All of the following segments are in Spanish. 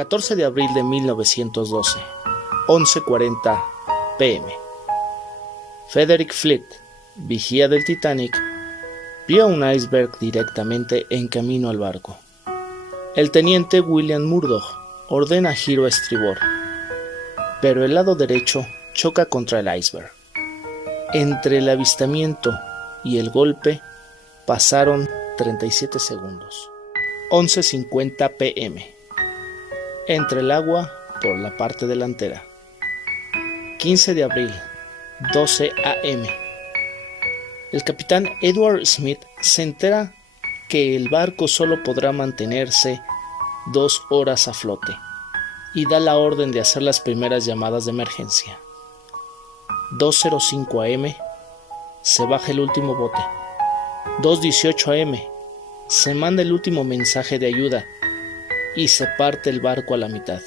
14 de abril de 1912, 11:40 p.m. Frederick Fleet, vigía del Titanic, vio un iceberg directamente en camino al barco. El teniente William Murdoch ordena giro a estribor, pero el lado derecho choca contra el iceberg. Entre el avistamiento y el golpe pasaron 37 segundos. 11:50 p.m. Entra el agua por la parte delantera. 15 de abril, 12 a.m. El capitán Edward Smith se entera que el barco solo podrá mantenerse 2 horas a flote y da la orden de hacer las primeras llamadas de emergencia. 2:05 a.m. se baja el último bote. 2:18 a.m. se manda el último mensaje de ayuda y se parte el barco a la mitad.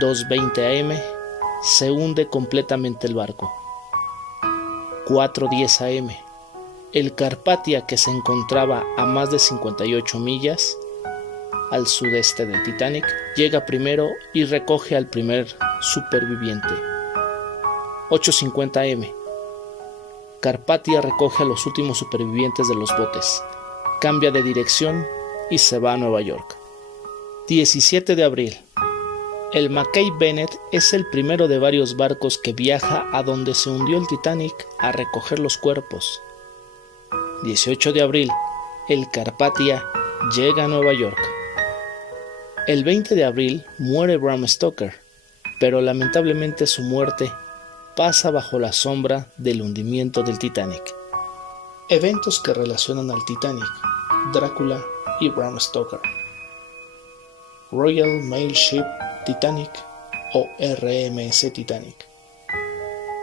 2:20 a.m. se hunde completamente el barco. 4:10 a.m. el Carpathia, que se encontraba a más de 58 millas al sudeste del Titanic, llega primero y recoge al primer superviviente. 8:50 a.m. Carpathia recoge a los últimos supervivientes de los botes, cambia de dirección y se va a Nueva York. 17 de abril. El Mackay Bennett es el primero de varios barcos que viaja a donde se hundió el Titanic a recoger los cuerpos. 18 de abril. El Carpathia llega a Nueva York. El 20 de abril muere Bram Stoker, pero lamentablemente su muerte pasa bajo la sombra del hundimiento del Titanic. Eventos que relacionan al Titanic, Drácula y Bram Stoker. Royal Mail Ship Titanic o RMS Titanic.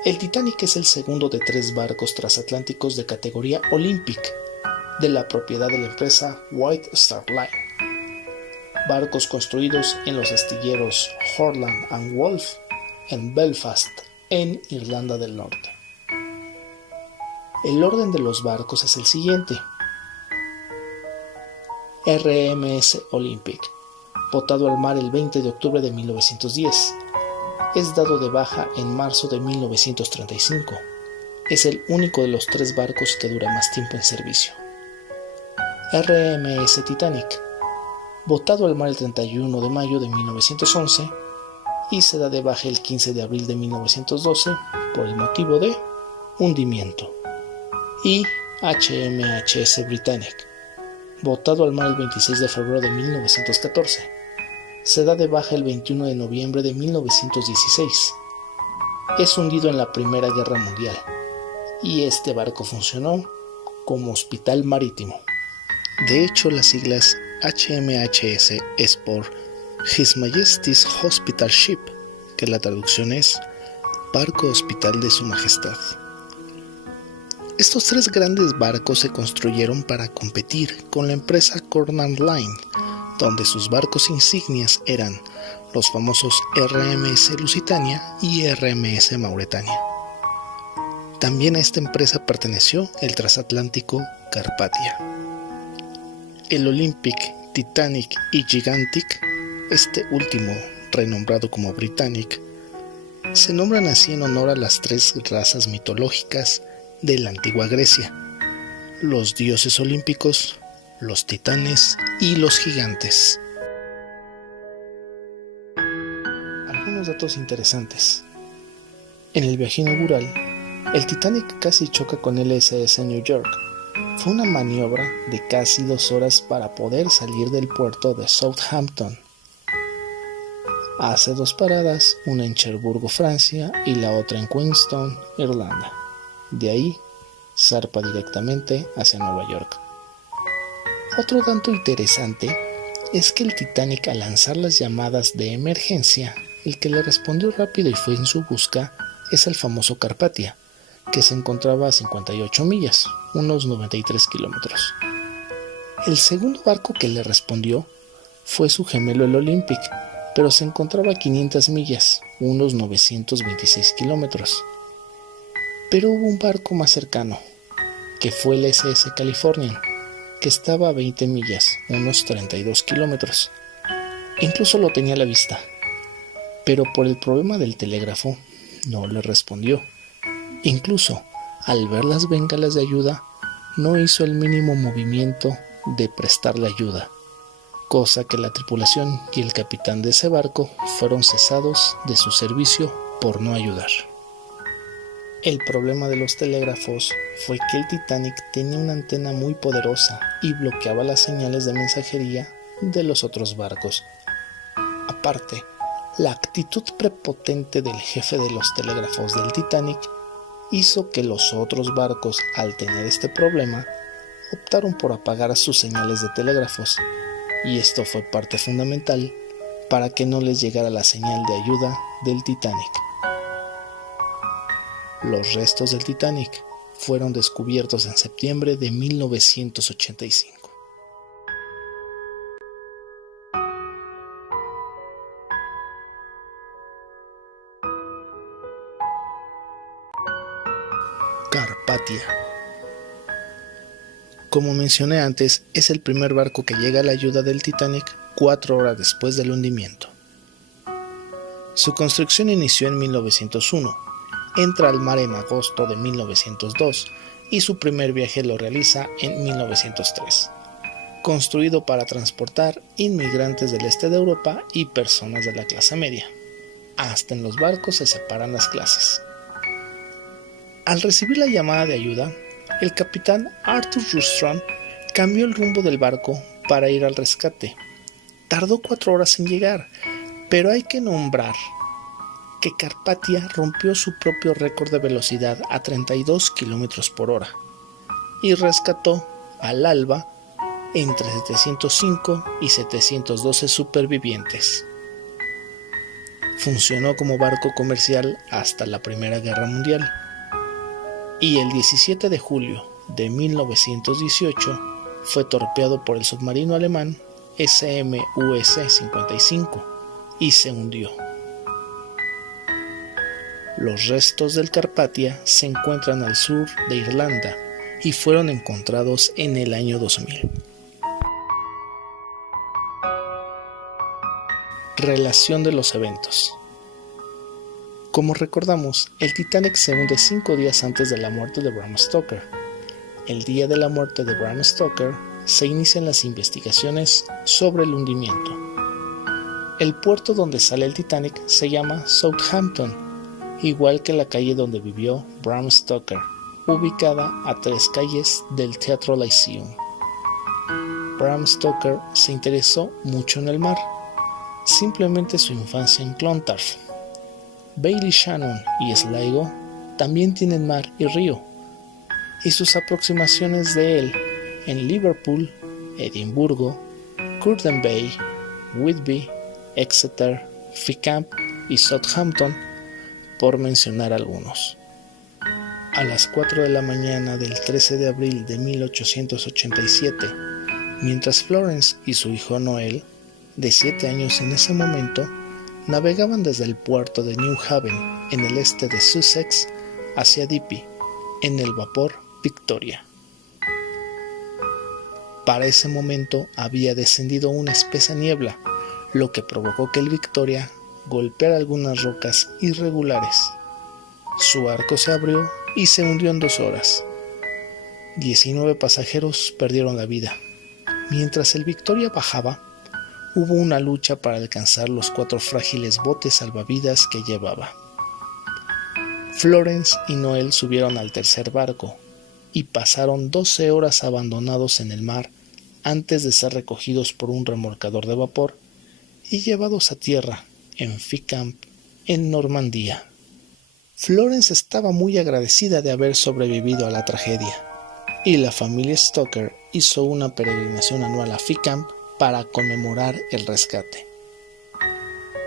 El Titanic es el segundo de 3 barcos transatlánticos de categoría Olympic de la propiedad de la empresa White Star Line. Barcos construidos en los astilleros Horland and Wolff en Belfast, en Irlanda del Norte. El orden de los barcos es el siguiente: RMS Olympic, botado al mar el 20 de octubre de 1910. Es dado de baja en marzo de 1935. Es el único de los 3 barcos que dura más tiempo en servicio. RMS Titanic, botado al mar el 31 de mayo de 1911 y se da de baja el 15 de abril de 1912 por el motivo de hundimiento. Y HMHS Britannic, botado al mar el 26 de febrero de 1914. Se da de baja el 21 de noviembre de 1916. Es hundido en la Primera Guerra Mundial y este barco funcionó como hospital marítimo. De hecho, las siglas HMHS es por His Majesty's Hospital Ship, que la traducción es Barco Hospital de Su Majestad. Estos 3 grandes barcos se construyeron para competir con la empresa Cunard Line, donde sus barcos insignias eran los famosos RMS Lusitania y RMS Mauretania. También a esta empresa perteneció el transatlántico Carpathia. El Olympic, Titanic y Gigantic, este último renombrado como Britannic, se nombran así en honor a las 3 razas mitológicas de la antigua Grecia: los dioses olímpicos, los titanes y los gigantes. Algunos datos interesantes. En el viaje inaugural, el Titanic casi choca con el SS New York. Fue una maniobra de casi 2 horas para poder salir del puerto de Southampton. Hace 2 paradas, una en Cherburgo, Francia, y la otra en Queenstown, Irlanda. De ahí, zarpa directamente hacia Nueva York. Otro dato interesante es que el Titanic, al lanzar las llamadas de emergencia, el que le respondió rápido y fue en su busca es el famoso Carpathia, que se encontraba a 58 millas, unos 93 kilómetros. El segundo barco que le respondió fue su gemelo el Olympic, pero se encontraba a 500 millas, unos 926 kilómetros. Pero hubo un barco más cercano, que fue el SS Californian, que estaba a 20 millas, unos 32 kilómetros. Incluso lo tenía a la vista, pero por el problema del telégrafo no le respondió. Incluso al ver las bengalas de ayuda, no hizo el mínimo movimiento de prestarle ayuda, cosa que la tripulación y el capitán de ese barco fueron cesados de su servicio por no ayudar. El problema de los telégrafos fue que el Titanic tenía una antena muy poderosa y bloqueaba las señales de mensajería de los otros barcos. Aparte, la actitud prepotente del jefe de los telégrafos del Titanic hizo que los otros barcos, al tener este problema, optaron por apagar sus señales de telégrafos, y esto fue parte fundamental para que no les llegara la señal de ayuda del Titanic. Los restos del Titanic fueron descubiertos en septiembre de 1985. Carpathia. Como mencioné antes, es el primer barco que llega a la ayuda del Titanic 4 horas después del hundimiento. Su construcción inició en 1901, entra al mar en agosto de 1902 y su primer viaje lo realiza en 1903, construido para transportar inmigrantes del este de Europa y personas de la clase media. Hasta en los barcos se separan las clases. Al recibir la llamada de ayuda, el capitán Arthur Rostron cambió el rumbo del barco para ir al rescate. Tardó 4 horas en llegar, pero hay que nombrar que Carpathia rompió su propio récord de velocidad a 32 km por hora y rescató al alba entre 705 y 712 supervivientes. Funcionó como barco comercial hasta la Primera Guerra Mundial. Y el 17 de julio de 1918 fue torpeado por el submarino alemán SMUS-55 y se hundió. Los restos del Carpathia se encuentran al sur de Irlanda y fueron encontrados en el año 2000. Relación de los eventos. Como recordamos, el Titanic se hunde 5 días antes de la muerte de Bram Stoker. El día de la muerte de Bram Stoker se inician las investigaciones sobre el hundimiento. El puerto donde sale el Titanic se llama Southampton, igual que la calle donde vivió Bram Stoker, ubicada a 3 calles del Teatro Lyceum. Bram Stoker se interesó mucho en el mar, simplemente su infancia en Clontarf. Bailey Shannon y Sligo también tienen mar y río, y sus aproximaciones de él en Liverpool, Edimburgo, Curtin Bay, Whitby, Exeter, Fécamp y Southampton, por mencionar algunos. A las 4 de la mañana del 13 de abril de 1887, mientras Florence y su hijo Noel, de 7 años en ese momento, navegaban desde el puerto de New Haven, en el este de Sussex, hacia Dieppe, en el vapor Victoria. Para ese momento había descendido una espesa niebla, lo que provocó que el Victoria golpeara algunas rocas irregulares. Su arco se abrió y se hundió en 2 horas. 19 pasajeros perdieron la vida. Mientras el Victoria bajaba, hubo una lucha para alcanzar los 4 frágiles botes salvavidas que llevaba. Florence y Noel subieron al tercer barco y pasaron 12 horas abandonados en el mar antes de ser recogidos por un remolcador de vapor y llevados a tierra en Fécamp, en Normandía. Florence estaba muy agradecida de haber sobrevivido a la tragedia, y la familia Stoker hizo una peregrinación anual a Fécamp para conmemorar el rescate.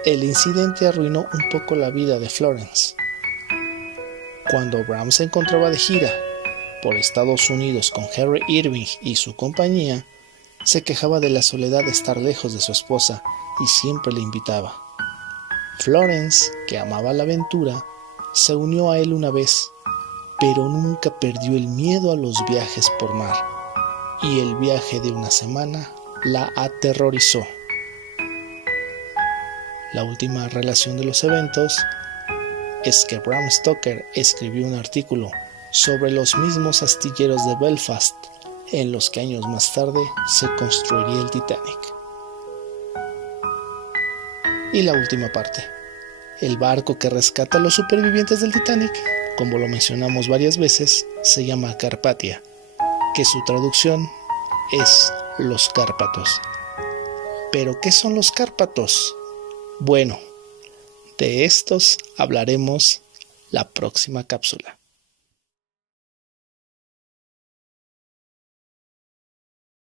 El incidente arruinó un poco la vida de Florence. Cuando Bram se encontraba de gira por Estados Unidos con Harry Irving y su compañía, se quejaba de la soledad de estar lejos de su esposa y siempre le invitaba. Florence, que amaba la aventura, se unió a él una vez, pero nunca perdió el miedo a los viajes por mar, y el viaje de una semana la aterrorizó. La última relación de los eventos es que Bram Stoker escribió un artículo sobre los mismos astilleros de Belfast en los que años más tarde se construiría el Titanic. Y la última parte, el barco que rescata a los supervivientes del Titanic, como lo mencionamos varias veces, se llama Carpathia, que su traducción es los Cárpatos. ¿Pero qué son los Cárpatos? Bueno, de estos hablaremos la próxima cápsula.